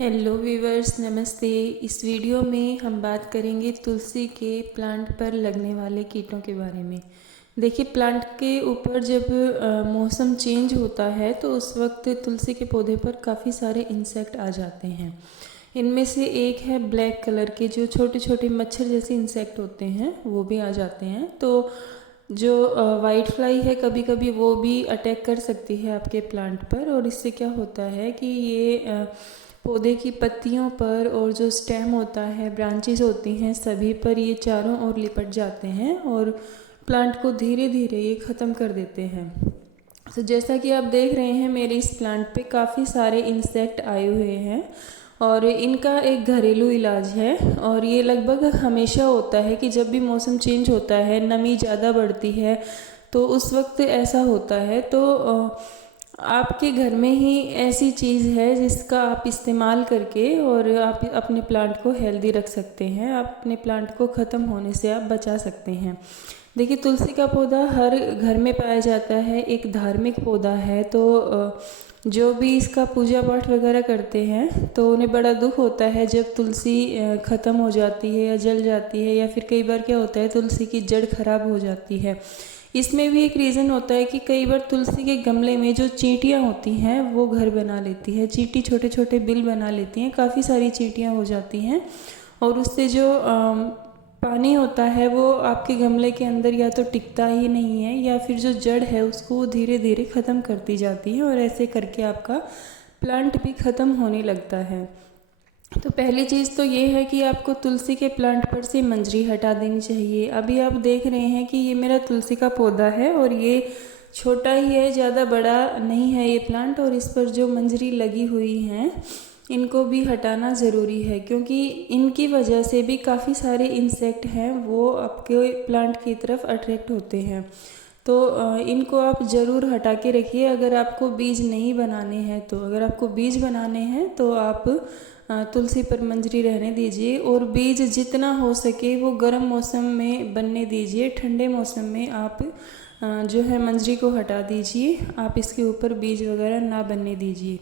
Hello viewers, नमस्ते। इस video में हम बात करेंगे तुलसी के प्लांट पर लगने वाले कीटों के बारे में। देखिए, प्लांट के ऊपर जब मौसम चेंज होता है तो उस वक्त तुलसी के पौधे पर काफ़ी सारे इंसेक्ट आ जाते हैं। इनमें से एक है ब्लैक कलर के, जो छोटे छोटे मच्छर जैसे इंसेक्ट होते हैं, वो भी आ जाते हैं। तो जो वाइट फ्लाई है, कभी कभी वो भी अटैक कर सकती है आपके प्लांट पर। और इससे क्या होता है कि ये पौधे की पत्तियों पर और जो स्टेम होता है, ब्रांचेस होती हैं, सभी पर ये चारों ओर लिपट जाते हैं और प्लांट को धीरे धीरे ये ख़त्म कर देते हैं। तो जैसा कि आप देख रहे हैं, मेरे इस प्लांट पे काफ़ी सारे इंसेक्ट आए हुए हैं और इनका एक घरेलू इलाज है। और ये लगभग हमेशा होता है कि जब भी मौसम चेंज होता है, नमी ज़्यादा बढ़ती है, तो उस वक्त ऐसा होता है। तो आपके घर में ही ऐसी चीज़ है जिसका आप इस्तेमाल करके और आप अपने प्लांट को हेल्दी रख सकते हैं, आप अपने प्लांट को ख़त्म होने से आप बचा सकते हैं। देखिए, तुलसी का पौधा हर घर में पाया जाता है, एक धार्मिक पौधा है। तो जो भी इसका पूजा पाठ वगैरह करते हैं तो उन्हें बड़ा दुख होता है जब तुलसी ख़त्म हो जाती है या जल जाती है, या फिर कई बार क्या होता है, तुलसी की जड़ खराब हो जाती है। इसमें भी एक रीज़न होता है कि कई बार तुलसी के गमले में जो चींटियाँ होती हैं वो घर बना लेती है। चींटी छोटे छोटे बिल बना लेती हैं, काफ़ी सारी चींटियाँ हो जाती हैं और उससे जो पानी होता है वो आपके गमले के अंदर या तो टिकता ही नहीं है, या फिर जो जड़ है उसको वो धीरे धीरे ख़त्म करती जाती है और ऐसे करके आपका प्लांट भी ख़त्म होने लगता है। तो पहली चीज़ तो ये है कि आपको तुलसी के प्लांट पर से मंजरी हटा देनी चाहिए। अभी आप देख रहे हैं कि ये मेरा तुलसी का पौधा है और ये छोटा ही है, ज़्यादा बड़ा नहीं है ये प्लांट। और इस पर जो मंजरी लगी हुई हैं इनको भी हटाना ज़रूरी है, क्योंकि इनकी वजह से भी काफ़ी सारे इंसेक्ट हैं वो आपके प्लांट की तरफ अट्रैक्ट होते हैं। तो इनको आप ज़रूर हटा के रखिए। अगर आपको बीज नहीं बनाने हैं, तो अगर आपको बीज बनाने हैं तो आप तुलसी पर मंजरी रहने दीजिए और बीज जितना हो सके वो गर्म मौसम में बनने दीजिए। ठंडे मौसम में आप जो है मंजरी को हटा दीजिए, आप इसके ऊपर बीज वगैरह ना बनने दीजिए।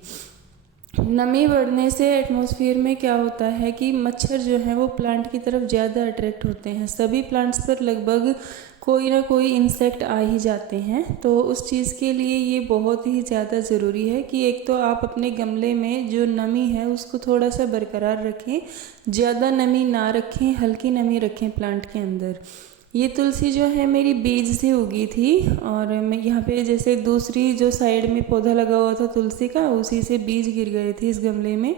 नमी बढ़ने से एटमॉस्फेयर में क्या होता है कि मच्छर जो है वो प्लांट की तरफ ज़्यादा अट्रैक्ट होते हैं। सभी प्लांट्स पर लगभग कोई ना कोई इंसेक्ट आ ही जाते हैं। तो उस चीज़ के लिए ये बहुत ही ज़्यादा ज़रूरी है कि एक तो आप अपने गमले में जो नमी है उसको थोड़ा सा बरकरार रखें, ज़्यादा नमी ना रखें, हल्की नमी रखें प्लांट के अंदर। ये तुलसी जो है मेरी बीज से उगी थी और मैं यहाँ पे जैसे दूसरी जो साइड में पौधा लगा हुआ था तुलसी का, उसी से बीज गिर गए थे इस गमले में।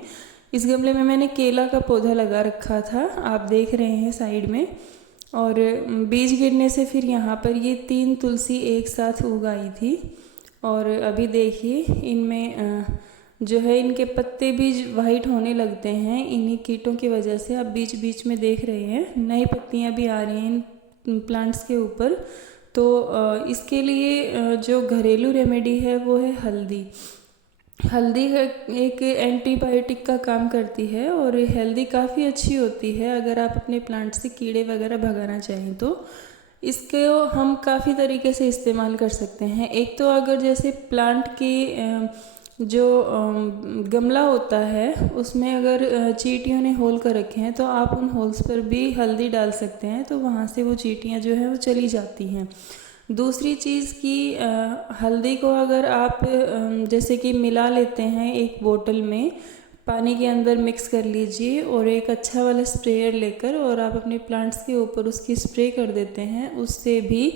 इस गमले में मैंने केला का पौधा लगा रखा था, आप देख रहे हैं साइड में। और बीज गिरने से फिर यहाँ पर ये 3 तुलसी एक साथ उग आई थी। और अभी देखिए इनमें जो है इनके पत्ते भी वाइट होने लगते हैं इन्हीं कीटों की वजह से। आप बीच बीच में देख रहे हैं नई पत्तियाँ भी आ रही हैं प्लांट्स के ऊपर। तो इसके लिए जो घरेलू रेमेडी है वो है हल्दी। हल्दी एक एंटीबायोटिक का काम करती है और हल्दी काफ़ी अच्छी होती है अगर आप अपने प्लांट से कीड़े वगैरह भगाना चाहें तो। इसको हम काफ़ी तरीके से इस्तेमाल कर सकते हैं। एक तो अगर जैसे प्लांट की जो गमला होता है उसमें अगर चींटियों ने होल कर रखे हैं तो आप उन होल्स पर भी हल्दी डाल सकते हैं, तो वहाँ से वो चींटियाँ जो है वो चली जाती हैं। दूसरी चीज़ की हल्दी को अगर आप जैसे कि मिला लेते हैं एक बोतल में, पानी के अंदर मिक्स कर लीजिए और एक अच्छा वाला स्प्रेयर लेकर और आप अपने प्लांट्स के ऊपर उसकी स्प्रे कर देते हैं, उससे भी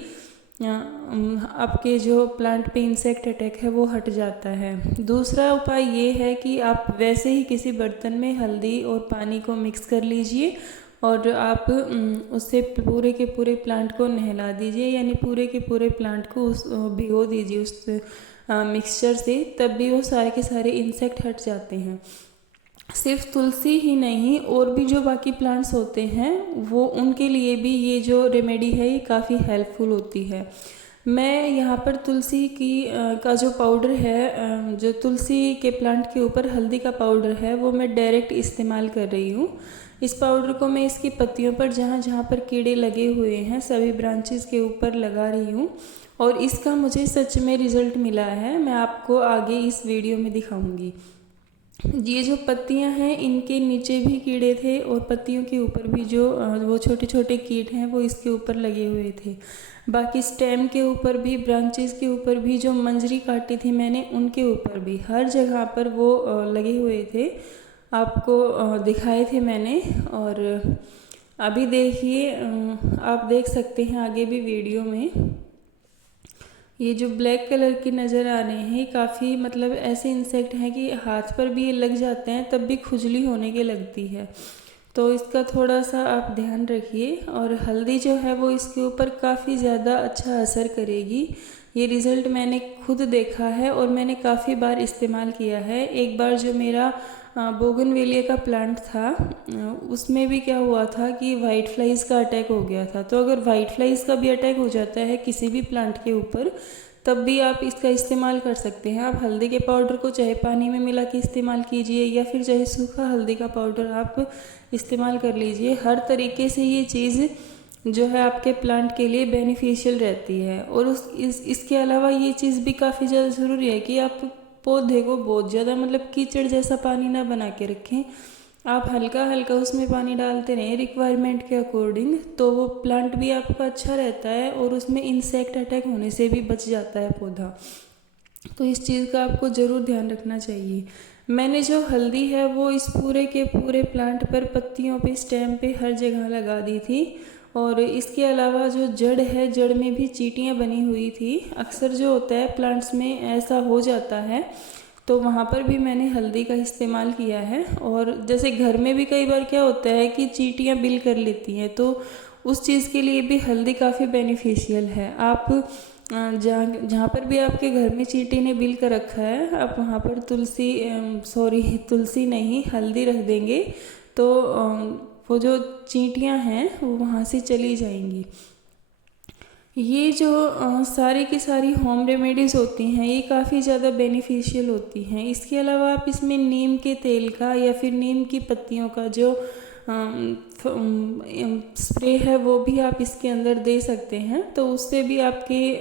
आपके जो प्लांट पे इंसेक्ट अटैक है वो हट जाता है। दूसरा उपाय ये है कि आप वैसे ही किसी बर्तन में हल्दी और पानी को मिक्स कर लीजिए और आप उससे पूरे के पूरे प्लांट को नहला दीजिए, यानी पूरे के पूरे प्लांट को उस भिगो दीजिए उस मिक्सचर से, तब भी वो सारे के सारे इंसेक्ट हट जाते हैं। सिर्फ तुलसी ही नहीं, और भी जो बाकी प्लांट्स होते हैं वो उनके लिए भी ये जो रेमेडी है ये काफ़ी हेल्पफुल होती है। मैं यहाँ पर तुलसी की का जो पाउडर है, जो तुलसी के प्लांट के ऊपर हल्दी का पाउडर है वो मैं डायरेक्ट इस्तेमाल कर रही हूँ। इस पाउडर को मैं इसकी पत्तियों पर जहाँ जहाँ पर कीड़े लगे हुए हैं सभी ब्रांचेस के ऊपर लगा रही हूँ और इसका मुझे सच में रिज़ल्ट मिला है। मैं आपको आगे इस वीडियो में दिखाऊंगी। ये जो पत्तियां हैं इनके नीचे भी कीड़े थे और पत्तियों के ऊपर भी जो वो छोटे छोटे कीट हैं वो इसके ऊपर लगे हुए थे। बाकी स्टेम के ऊपर भी, ब्रांचेस के ऊपर भी, जो मंजरी काटी थी मैंने उनके ऊपर भी, हर जगह पर वो लगे हुए थे, आपको दिखाए थे मैंने। और अभी देखिए, आप देख सकते हैं आगे भी वीडियो में, ये जो ब्लैक कलर के नज़र आ रहे हैं काफ़ी मतलब ऐसे इंसेक्ट हैं कि हाथ पर भी ये लग जाते हैं तब भी खुजली होने के लगती है, तो इसका थोड़ा सा आप ध्यान रखिए। और हल्दी जो है वो इसके ऊपर काफ़ी ज़्यादा अच्छा असर करेगी। ये रिज़ल्ट मैंने खुद देखा है और मैंने काफ़ी बार इस्तेमाल किया है। एक बार जो मेरा बोगनवेलिया का प्लांट था उसमें भी क्या हुआ था कि वाइट फ्लाइज़ का अटैक हो गया था। तो अगर वाइट फ्लाइज़ का भी अटैक हो जाता है किसी भी प्लांट के ऊपर तब भी आप इसका इस्तेमाल कर सकते हैं। आप हल्दी के पाउडर को चाहे पानी में मिला के इस्तेमाल कीजिए या फिर चाहे सूखा हल्दी का पाउडर आप इस्तेमाल कर लीजिए। हर तरीके से ये चीज़ जो है आपके प्लांट के लिए बेनिफिशियल रहती है। और इसके अलावा ये चीज़ भी काफ़ी ज़्यादा ज़रूरी है कि आप पौधे को बहुत ज़्यादा मतलब कीचड़ जैसा पानी ना बना के रखें। आप हल्का हल्का उसमें पानी डालते रहें रिक्वायरमेंट के अकॉर्डिंग, तो वो प्लांट भी आपका अच्छा रहता है और उसमें इंसेक्ट अटैक होने से भी बच जाता है पौधा। तो इस चीज़ का आपको ज़रूर ध्यान रखना चाहिए। मैंने जो हल्दी है वो इस पूरे के पूरे प्लांट पर, पत्तियों पे, स्टेम पे, हर जगह लगा दी थी। और इसके अलावा जो जड़ है, जड़ में भी चींटियाँ बनी हुई थी। अक्सर जो होता है प्लांट्स में ऐसा हो जाता है, तो वहाँ पर भी मैंने हल्दी का इस्तेमाल किया है। और जैसे घर में भी कई बार क्या होता है कि चींटियाँ बिल कर लेती हैं, तो उस चीज़ के लिए भी हल्दी काफ़ी बेनिफिशियल है। आप जहाँ जहाँ पर भी आपके घर में चींटी ने बिल कर रखा है आप वहाँ पर तुलसी नहीं, हल्दी रख देंगे तो वो जो चींटियाँ हैं वो वहाँ से चली जाएंगी। ये जो सारी की सारी होम रेमेडीज़ होती हैं ये काफ़ी ज़्यादा बेनिफिशियल होती हैं। इसके अलावा आप इसमें नीम के तेल का या फिर नीम की पत्तियों का जो स्प्रे है वो भी आप इसके अंदर दे सकते हैं, तो उससे भी आपके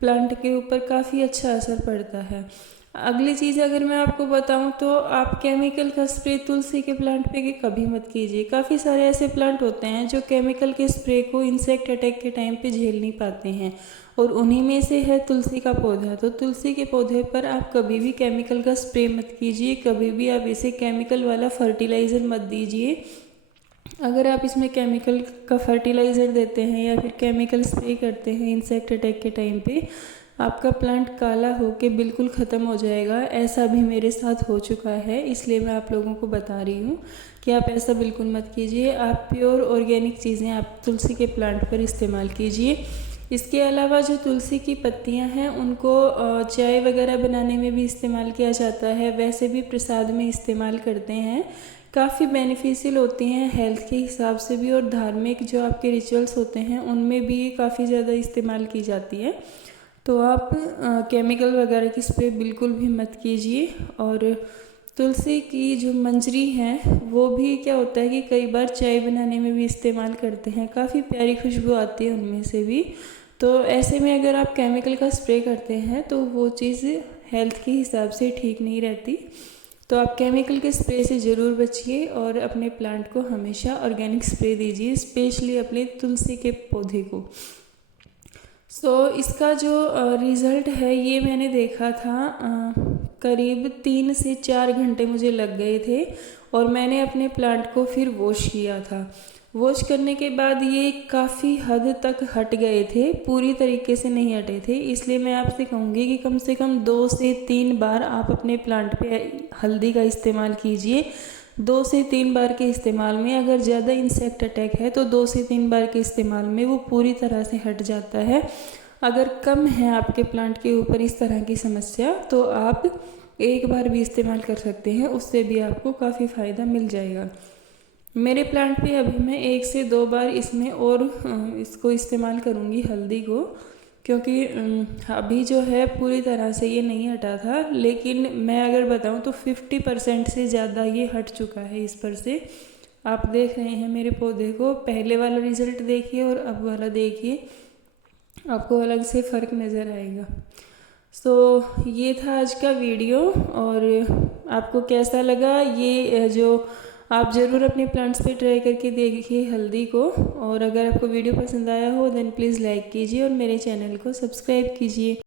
प्लांट के ऊपर काफ़ी अच्छा असर पड़ता है। अगली चीज़ अगर मैं आपको बताऊं तो आप केमिकल का स्प्रे तुलसी के प्लांट पे कभी मत कीजिए। काफ़ी सारे ऐसे प्लांट होते हैं जो केमिकल के स्प्रे को इंसेक्ट अटैक के टाइम पे झेल नहीं पाते हैं, और उन्हीं में से है तुलसी का पौधा। तो तुलसी के पौधे पर आप कभी भी केमिकल का स्प्रे मत कीजिए, कभी भी आप इसे केमिकल वाला फर्टिलाइज़र मत दीजिए। अगर आप इसमें केमिकल का फर्टिलाइज़र देते हैं या फिर केमिकल स्प्रे करते हैं इंसेक्ट अटैक के टाइम पे, आपका प्लांट काला होके बिल्कुल ख़त्म हो जाएगा। ऐसा भी मेरे साथ हो चुका है, इसलिए मैं आप लोगों को बता रही हूँ कि आप ऐसा बिल्कुल मत कीजिए। आप प्योर ऑर्गेनिक चीज़ें आप तुलसी के प्लांट पर इस्तेमाल कीजिए। इसके अलावा जो तुलसी की पत्तियां हैं उनको चाय वगैरह बनाने में भी इस्तेमाल किया जाता है, वैसे भी प्रसाद में इस्तेमाल करते हैं। काफ़ी बेनिफिशियल होती हैं हेल्थ के हिसाब से भी, और धार्मिक जो आपके रिचुअल्स होते हैं उनमें भी ये काफ़ी ज़्यादा इस्तेमाल की जाती है। तो आप केमिकल वगैरह की स्प्रे बिल्कुल भी मत कीजिए। और तुलसी की जो मंजरी है वो भी क्या होता है कि कई बार चाय बनाने में भी इस्तेमाल करते हैं, काफ़ी प्यारी खुशबू आती है उनमें से भी। तो ऐसे में अगर आप केमिकल का स्प्रे करते हैं तो वो चीज़ हेल्थ के हिसाब से ठीक नहीं रहती। तो आप केमिकल के स्प्रे से ज़रूर बचिए और अपने प्लांट को हमेशा ऑर्गेनिक स्प्रे दीजिए, स्पेशली अपने तुलसी के पौधे को। इसका जो रिज़ल्ट है ये मैंने देखा था, करीब 3 से 4 घंटे मुझे लग गए थे, और मैंने अपने प्लांट को फिर वॉश किया था। वॉश करने के बाद ये काफ़ी हद तक हट गए थे, पूरी तरीके से नहीं हटे थे। इसलिए मैं आपसे कहूँगी कि कम से कम 2 से 3 बार आप अपने प्लांट पे हल्दी का इस्तेमाल कीजिए। 2 से 3 बार के इस्तेमाल में अगर ज़्यादा इंसेक्ट अटैक है तो 2 से 3 बार के इस्तेमाल में वो पूरी तरह से हट जाता है। अगर कम है आपके प्लांट के ऊपर इस तरह की समस्या तो आप एक बार भी इस्तेमाल कर सकते हैं, उससे भी आपको काफ़ी फ़ायदा मिल जाएगा। मेरे प्लांट पे अभी मैं 1 से 2 बार इसमें और इसको इस्तेमाल करूँगी हल्दी को, क्योंकि अभी जो है पूरी तरह से ये नहीं हटा था, लेकिन मैं अगर बताऊँ तो 50% से ज़्यादा ये हट चुका है इस पर से। आप देख रहे हैं मेरे पौधे को, पहले वाला रिज़ल्ट देखिए और अब वाला देखिए, आपको अलग से फ़र्क नज़र आएगा। ये था आज का वीडियो, और आपको कैसा लगा ये जो आप ज़रूर अपने प्लांट्स पे ट्राई करके देखिए हल्दी को। और अगर आपको वीडियो पसंद आया हो देन प्लीज़ लाइक कीजिए और मेरे चैनल को सब्सक्राइब कीजिए।